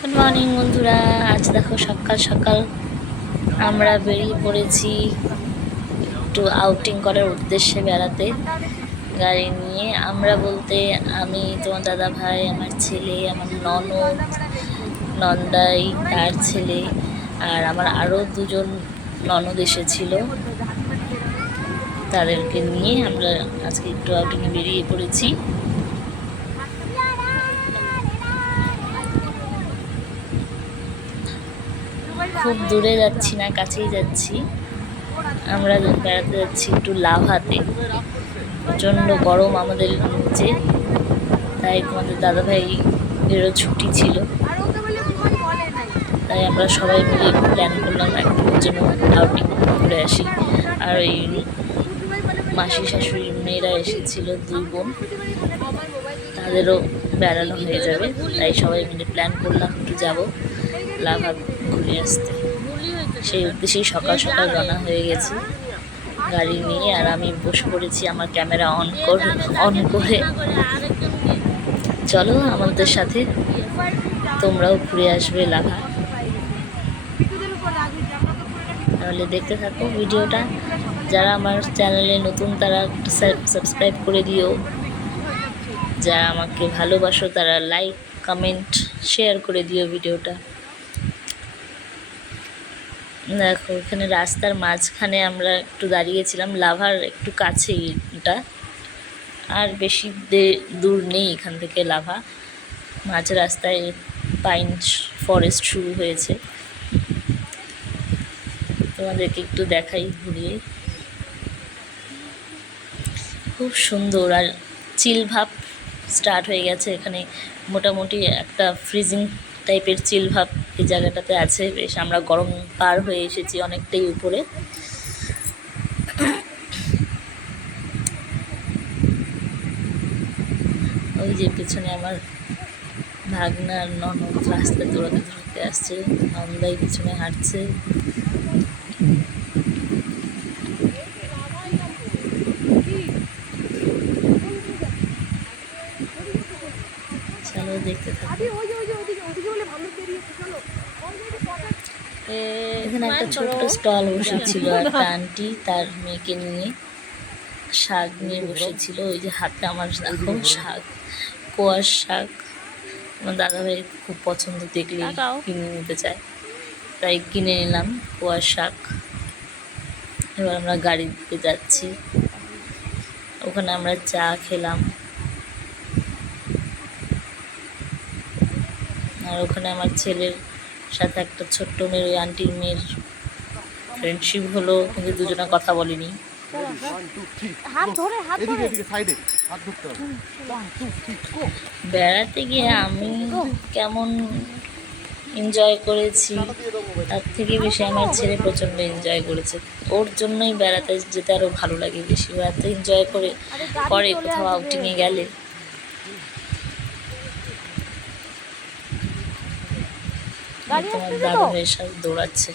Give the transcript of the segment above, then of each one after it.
Good morning বন্ধুরা। আজ দেখো সকাল সকাল আমরা বেরিয়ে পড়েছি একটু আউটিং করার উদ্দেশ্যে বেড়াতে গাড়ি নিয়ে। আমরা বলতে আমি, তোমার দাদা ভাই, আমার ছেলে, আমার ননদ, নন্দাই তার ছেলে, আর আমার আরও দুজন ননদ এসেছিল। তাদেরকে নিয়ে আমরা আজকে একটু আউটিংয়ে বেরিয়ে পড়েছি। খুব দূরে যাচ্ছি না, কাছেই যাচ্ছি। আমরা বেড়াতে যাচ্ছি একটু লাভাতে। প্রচণ্ড গরম আমাদের নিচে, তাই তোমাদের দাদাভাই এরও ছুটি ছিল, তাই আমরা সবাই মিলে প্ল্যান করলাম একদিনের জন্য আউটিং করে আসি। আর ওই মাসি শাশুড়ির মেয়েরা এসেছিল, দুই বোন, তাদেরও বেড়ানো হয়ে যাবে, তাই সবাই মিলে প্ল্যান করলাম একটু যাবো লাভা ঘুরে আসতে। সেই উদ্দেশ্যেই সকাল সকাল রওনা হয়ে গেছি গাড়ি নিয়ে। আর আমি বসে পড়েছি আমার ক্যামেরা অন করে। চলো আমাদের সাথে, তোমরাও ঘুরে আসবে লাভা। তাহলে দেখতে থাকো ভিডিওটা। যারা আমার চ্যানেলে নতুন তারা সাবস্ক্রাইব করে দিও। যারা আমাকে ভালোবাসো তারা লাইক, কমেন্ট, শেয়ার করে দিও ভিডিওটা। দেখো এখানে রাস্তার মাঝখানে আমরা একটু দাঁড়িয়েছিলাম, লাভার একটু কাছেই এটা, আর বেশি দূর নেই এখান থেকে লাভা। মাঝ রাস্তায় পাইন ফরেস্ট শুরু হয়েছে, তোমাদেরকে একটু দেখাই ঘুরিয়ে। খুব সুন্দর, আর চিল ভাব স্টার্ট হয়ে গেছে এখানে। মোটামুটি একটা ফ্রিজিং টাইপের চিল ভাব এই জায়গাটাতে আছে। বেশ আমরা গরম পার হয়ে এসেছি অনেকটাই উপরে। ওই যে পিছনে আমার ভাগনার ননদ রাস্তায় দৌড়াতে দৌড়াতে আসছে, নন্দাই পিছনে হাঁটছে। চলো দেখতে থাকো। এখানে একটা ছোট্ট স্টল বসেছিল, একটা আন্টি তার মেয়েকে নিয়ে শাক নিয়ে বসেছিল। ওই যে হাতে আমার দেখো শাক, কোয়াশ শাক। আমার দাদাভাই খুব পছন্দ, দেখলে কিনে নিতে চায়, তাই কিনে নিলাম কোয়াশ শাক। এবার আমরা গাড়িতে যাচ্ছি, ওখানে আমরা চা খেলাম। আর ওখানে আমার ছেলের সাথে একটা ছোট্ট মেয়ের, ওই আন্টির মেয়ের ফ্রেন্ডশিপ হলো, কিন্তু দুজনে কথা বলিনি। বেড়াতে গিয়ে আমি কেমন এনজয় করেছি তার থেকে বেশি আমার ছেলে প্রচণ্ড এনজয় করেছে। ওর জন্যই বেড়াতে যেতে আরও ভালো লাগে বেশি। ও এত এনজয় করে কোথাও আউটিংয়ে গেলে। তোমার দাদা ভাইয়ের সাথে দৌড়াচ্ছে,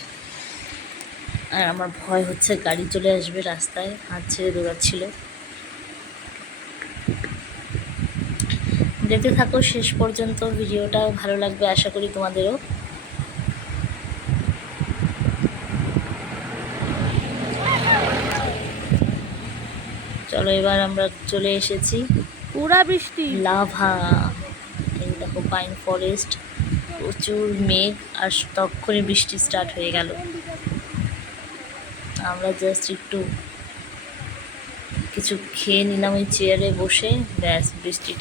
আর আমার ভয় হচ্ছে গাড়ি চলে আসবে রাস্তায়, হাত ছেড়ে দৌড়াচ্ছিল। দেখতে থাকো শেষ পর্যন্ত, ভিডিওটা ভালো লাগবে আশা করি তোমাদেরও। চলো এবার আমরা চলে এসেছি পুরা বৃষ্টি লাভা। এই দেখো পাইন ফরেস্ট, প্রচুর মেঘ, আর তক্ষণে বৃষ্টি স্টার্ট হয়ে গেল। আমরা জাস্ট একটু কিছু খেয়ে নিলাম ওই চেয়ারে বসে, ব্যাস বৃষ্টি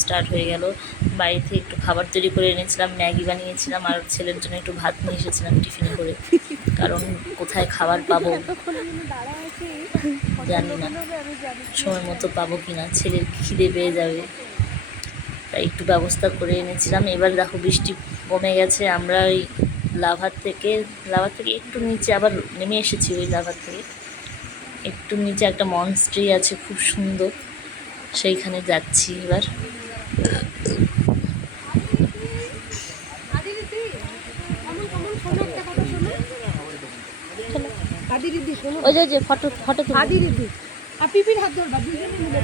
স্টার্ট হয়ে গেল। বাড়ি থেকে একটু খাবার তৈরি করে এনেছিলাম, ম্যাগি বানিয়েছিলাম, আর ছেলের জন্য একটু ভাত নিয়ে এসেছিলাম টিফিনে করে, কারণ কোথায় খাবার পাবো জানি না, সময় মতো পাবো কিনা, ছেলের খিদে পেয়ে যাবে, তাই একটু ব্যবস্থা করে এনেছিলাম। এবার দেখো বৃষ্টি কমে গেছে, আমরা ওই লাভার থেকে একটু নিচে আবার নেমে এসেছি। ওই লাভার থেকে একটু নিচে একটা মনস্ট্রি আছে খুব সুন্দর, সেইখানে যাচ্ছি এবার। ওই যে ফটো ফটো আদি দিদি আর পিপির হাত ধরবা দুজনে মিলে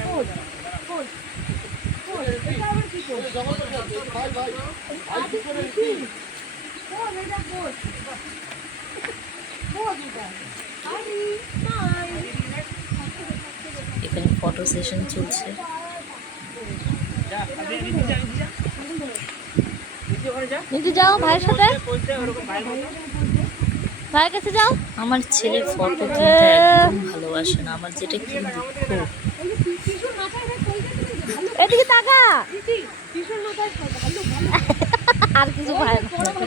এখানে ফটো সেশন চলছে। নিচে যাও ভাইয়ের সাথে, ভাইয়ের কাছে যাও। আমার ছেলে ফটো তুলতে একদম ভালোবাসে না, আমার যেটা কি দুঃখ। এদিকে তাকা। আর কিছু ভাই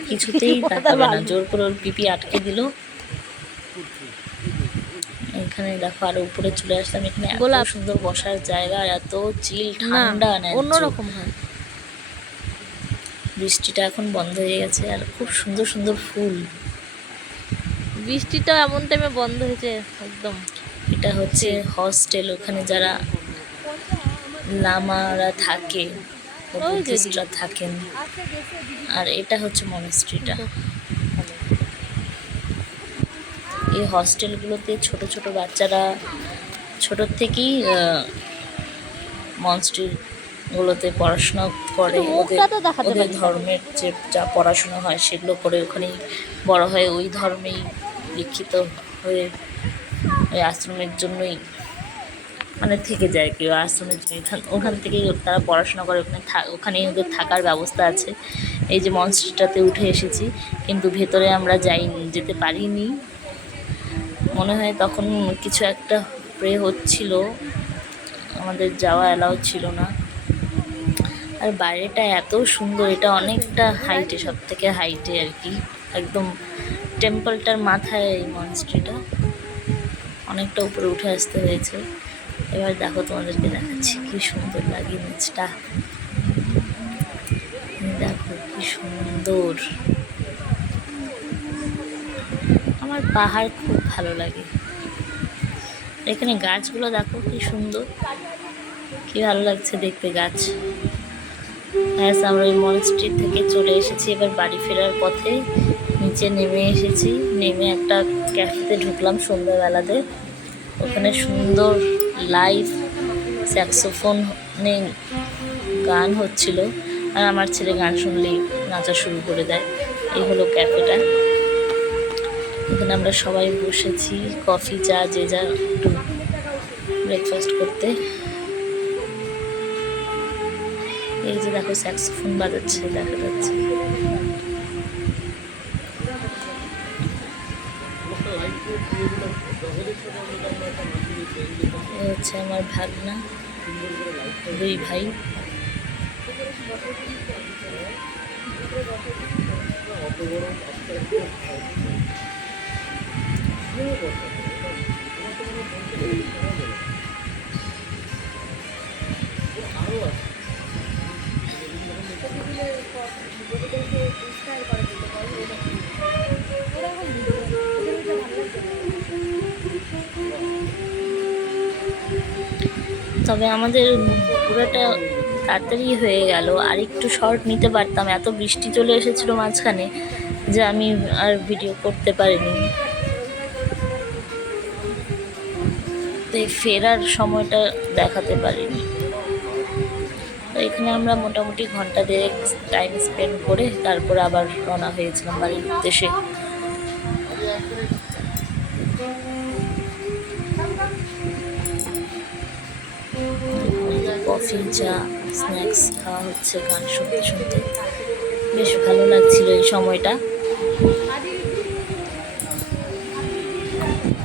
কিছুতেই তাকাবে না, জোর করে ওর পিপি আটকে দিল। এখানে দেখো আরো উপরে চলে আসলাম। এখানে এত গোলাপ। সুন্দর বসার জায়গা, আর এত চিল ঠান্ডা না, অন্যরকম হয়। বৃষ্টিটা এখন বন্ধ হয়ে গেছে, আর খুব সুন্দর সুন্দর ফুল। বৃষ্টিটা এমন টাইমে বন্ধ হয়েছে একদম। এটা হচ্ছে হস্টেল, ওখানে যারা লামারা থাকে, বুদ্ধিস্টরা থাকেন। আর এটা হচ্ছে মনেস্ট্রিটা। এই হস্টেলগুলোতে ছোট ছোট বাচ্চারা ছোটোর থেকেই মনেস্ট্রিগুলোতে পড়াশোনা করে। ওদের ধর্মের যে যা পড়াশোনা হয় সেগুলো করে ওখানেই বড় হয়, ওই ধর্মেই দীক্ষিত হয়ে ওই আশ্রমের জন্যই মানে থেকে যায় কেউ আশ্রমের জন্য। ওখান থেকেই তারা পড়াশোনা করে, ওখানেই ওদের থাকার ব্যবস্থা আছে। এই যে মনস্ট্রিটাতে উঠে এসেছি, কিন্তু ভেতরে আমরা যেতে পারিনি। মনে হয় তখন কিছু একটা প্রে হচ্ছিল, আমাদের যাওয়া অ্যালাউ ছিল না। আর বাইরেটা এত সুন্দর, এটা অনেকটা হাইটে, সব থেকে হাইটে আর কি, একদম টেম্পলটার মাথায় এই মনস্ট্রিটা। অনেকটা উপরে উঠে আসতে হয়েছে। এবার দেখো তোমাদেরকে দেখাচ্ছি কি সুন্দর লাগে নিচটা। দেখো কি সুন্দর, আমার পাহাড় খুব ভালো লাগে। এখানে গাছগুলো দেখো কি সুন্দর, কি ভালো লাগছে দেখতে গাছ। হ্যাঁ, আমরা ওই মনস্ট্রি থেকে চলে এসেছি, এবার বাড়ি ফেরার পথে নিচে নেমে এসেছি। নেমে একটা ক্যাফেতে ঢুকলাম সন্ধ্যাবেলাতে। ওখানে সুন্দর লাইভ স্যাক্সোফোনে গান হচ্ছিল, আর আমার ছেলে গান শুনলেই নাচা শুরু করে দেয়। এই হলো ক্যাফেটা। এখানে আমরা সবাই বসেছি, কফি চা যে যা একটু ব্রেকফাস্ট করতে। এই যে দেখো স্যাক্সোফোন বাজাচ্ছে, দেখা যাচ্ছে। এই হচ্ছে আমার ভাগনা, 2 ভাই। তবে আমাদের পুরোটা তাড়াতাড়ি হয়ে গেল, আর একটু শর্ট নিতে পারতাম। এত বৃষ্টি চলে এসেছিল মাঝখানে যে আমি আর ভিডিও করতে পারিনি। তো ফেরার সময়টা দেখাতে পারিনি। তো এখানে আমরা মোটামুটি ঘন্টা 1.5 টাইম স্পেন্ড করে তারপর আবার রওনা হয়েছিলাম বাড়ির উদ্দেশ্যে। কফি চা স্ন্যাক্স খাওয়া হচ্ছে, গান শুনতে শুনতে বেশ ভালো লাগছিল এই সময়টা।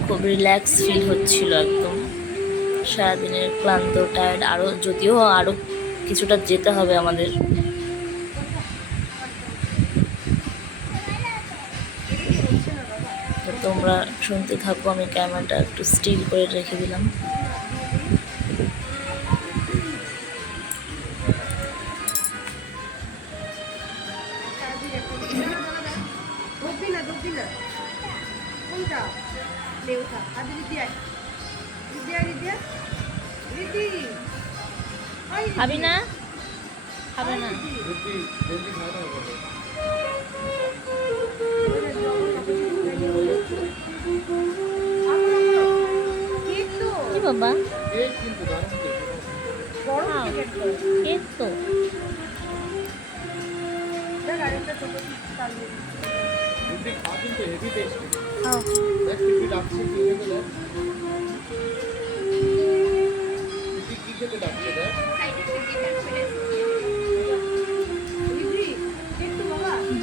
খুব রিল্যাক্স ফিল হচ্ছিল একদম। সারাদিনের ক্লান্ত টায়ার্ড, যদিও আরও কিছুটা যেতে হবে আমাদের। তো তোমরা শুনতে থাকো, আমি ক্যামেরাটা একটু স্টিল করে রেখে দিলাম। খাবি না? খাবে না। কি বাবা? কেক তো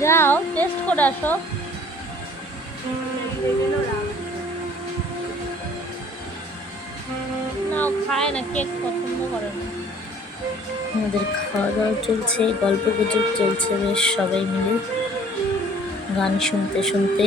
যাও টেস্ট করে আসো। না ও খায় না, কেক পছন্দ করে না। আমাদের খাওয়া দাওয়া চলছে, গল্প গুজব চলছে বেশ সবাই মিলে গান শুনতে শুনতে।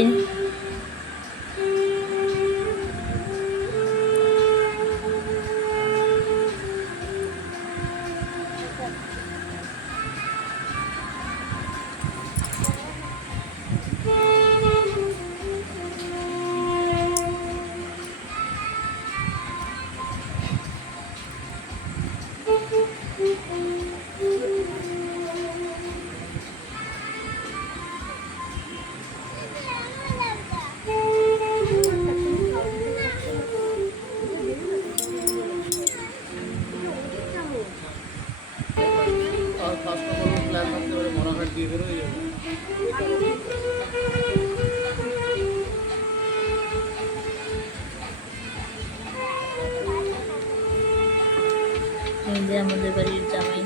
এই যে আমাদের বাড়ির জামাই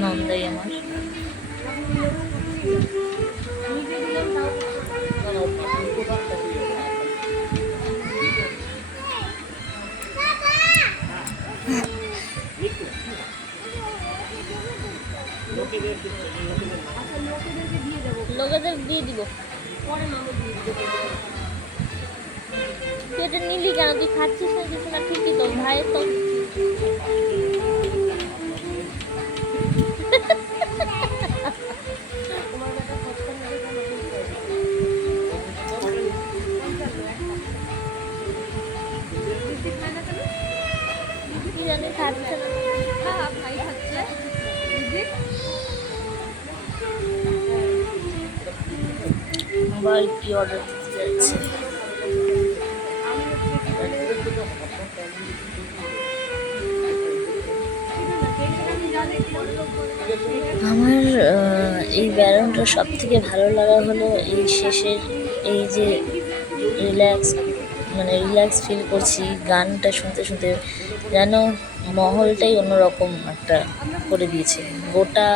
নন্দাই আমার। লোকেদের দিয়ে দিব। তুই এটা নিলি কেন? তুই খাচ্ছিস না কিছু না, ঠিকই তো ভাইয়ের তো। কি জানি খাচ্ছে না। ভাই খাচ্ছে। আবার কি অর্ডার দিতে যাচ্ছে। আমার এই বেড়ানোটা সব থেকে ভালো লাগা হলো এই শেষের এই যে রিল্যাক্স ফিল করছি গানটা শুনতে শুনতে, যেন মহলটাই অন্যরকম একটা করে দিয়েছে। গোটা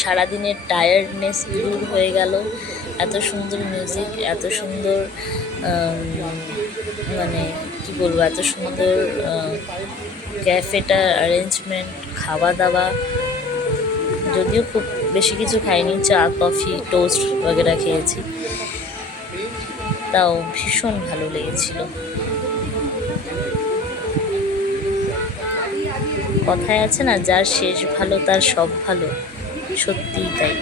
সারাদিনের টায়ার্ডনেস দূর হয়ে গেল। এত সুন্দর মিউজিক, এত সুন্দর মানে কি বলবো, এত সুন্দর ক্যাফেটার অ্যারেঞ্জমেন্ট, খাওয়া দাওয়া। যদিও খুব বেশি কিছু খাইনি, চা কফি টোস্ট বগেরা খেয়েছি, তাও ভীষণ ভালো লেগেছিল। কথায় আছে না, যার শেষ ভালো তার সব ভালো, সত্যিই তাই।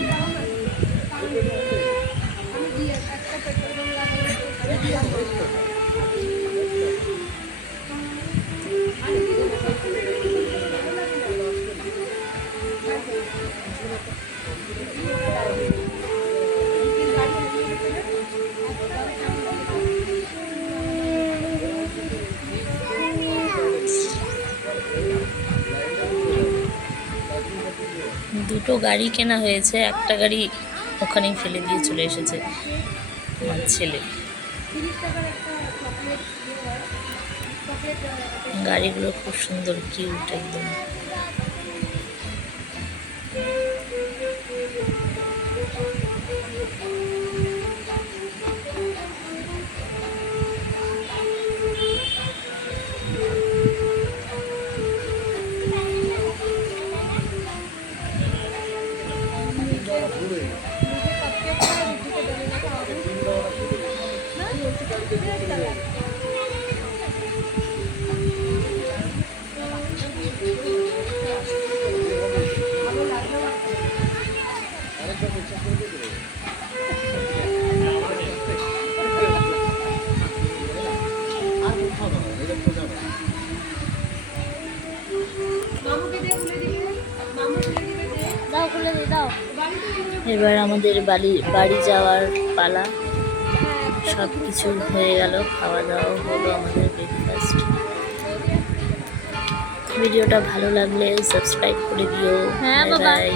দুটো গাড়ি কেনা হয়েছে, একটা গাড়ি ওখানেই ফেলে দিয়ে চলে এসেছে আমার ছেলে। গাড়িগুলো খুব সুন্দর, কিউট একদম। এবার আমাদের বাড়ি যাওয়ার পালা। সব কিছু হয়ে গেল, খাওয়া দাওয়া হলো, আমাদের ব্রেকফাস্ট। ভিডিওটা ভালো লাগলে সাবস্ক্রাইব করে দিও। হ্যাঁ বাবা। বাই।